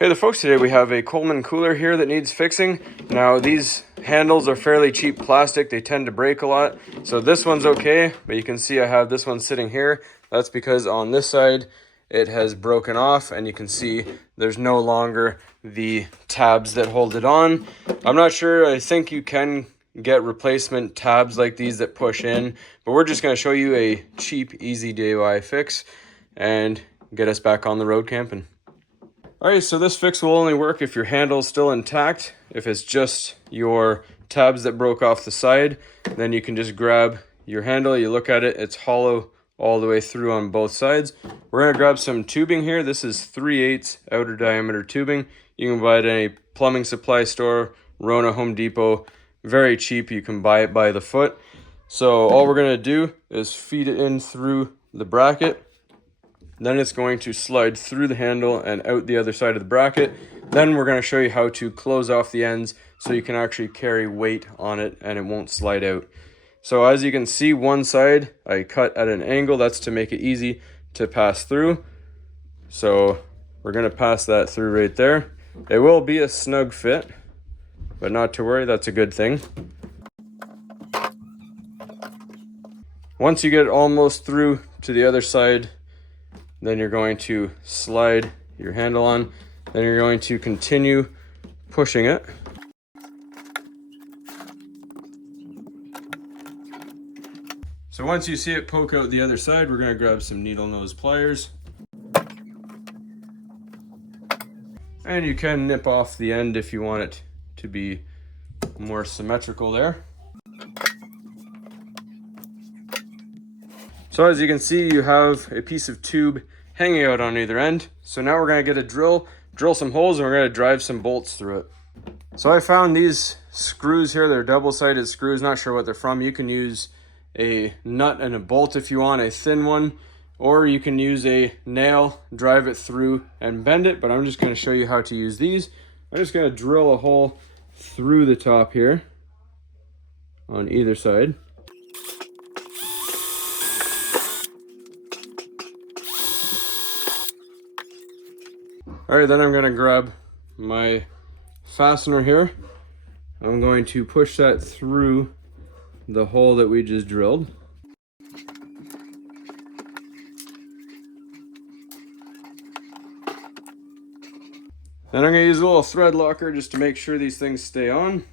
Hey there folks, today we have a Coleman cooler here that needs fixing. Now these handles are fairly cheap plastic, they tend to break a lot. So this one's okay, but you can see I have this one sitting here. That's because on this side it has broken off and you can see there's no longer the tabs that hold it on. I'm not sure, I think you can get replacement tabs like these that push in, but we're just going to show you a cheap, easy DIY fix and get us back on the road camping. Alright, so this fix will only work if your handle is still intact. If it's just your tabs that broke off the side, then you can just grab your handle, you look at it, it's hollow all the way through on both sides. We're going to grab some tubing here. This is 3/8 outer diameter tubing. You can buy it at any plumbing supply store, Rona, Home Depot. Very cheap, you can buy it by the foot. So all we're going to do is feed it in through the bracket. Then it's going to slide through the handle and out the other side of the bracket. Then we're going to show you how to close off the ends so you can actually carry weight on it and it won't slide out. So as you can see, one side I cut at an angle. That's to make it easy to pass through. So we're going to pass that through right there. It will be a snug fit, but not to worry, that's a good thing. Once you get almost through to the other side, then you're going to slide your handle on. Then you're going to continue pushing it. So once you see it poke out the other side, we're going to grab some needle nose pliers. And you can nip off the end if you want it to be more symmetrical there. So as you can see, you have a piece of tube hanging out on either end. So now we're going to get a drill some holes, and we're going to drive some bolts through it. So I found these screws here. They're double-sided screws, not sure what they're from. You can use a nut and a bolt if you want, a thin one, or you can use a nail, drive it through and bend it, but I'm just going to show you how to use these. I'm just going to drill a hole through the top here on either side. Alright, then I'm going to grab my fastener here. I'm going to push that through the hole that we just drilled. Then I'm going to use a little thread locker just to make sure these things stay on.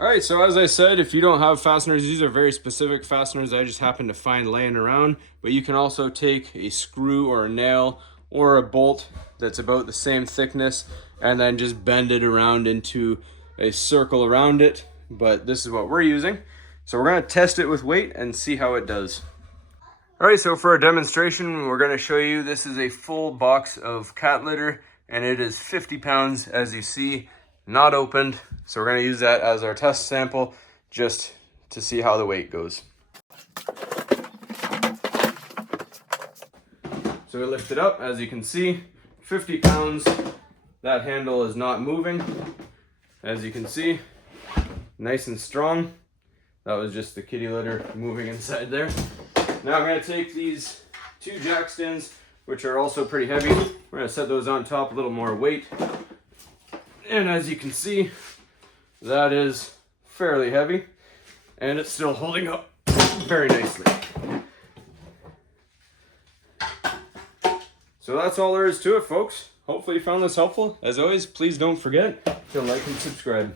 Alright, so as I said, if you don't have fasteners, these are very specific fasteners I just happened to find laying around, but you can also take a screw or a nail or a bolt that's about the same thickness and then just bend it around into a circle around it, but this is what we're using. So we're going to test it with weight and see how it does. Alright, so for a demonstration, we're going to show you this is a full box of cat litter, and it is 50 pounds as you see, not opened. So we're going to use that as our test sample just to see how the weight goes. So we lift it up, as you can see, 50 pounds. That handle is not moving. As you can see, nice and strong. That was just the kitty litter moving inside there. Now I'm going to take these two jack stands, which are also pretty heavy. We're going to set those on top, a little more weight. And as you can see, that is fairly heavy, and it's still holding up very nicely. So that's all there is to it, folks. Hopefully you found this helpful. As always, please don't forget to like and subscribe.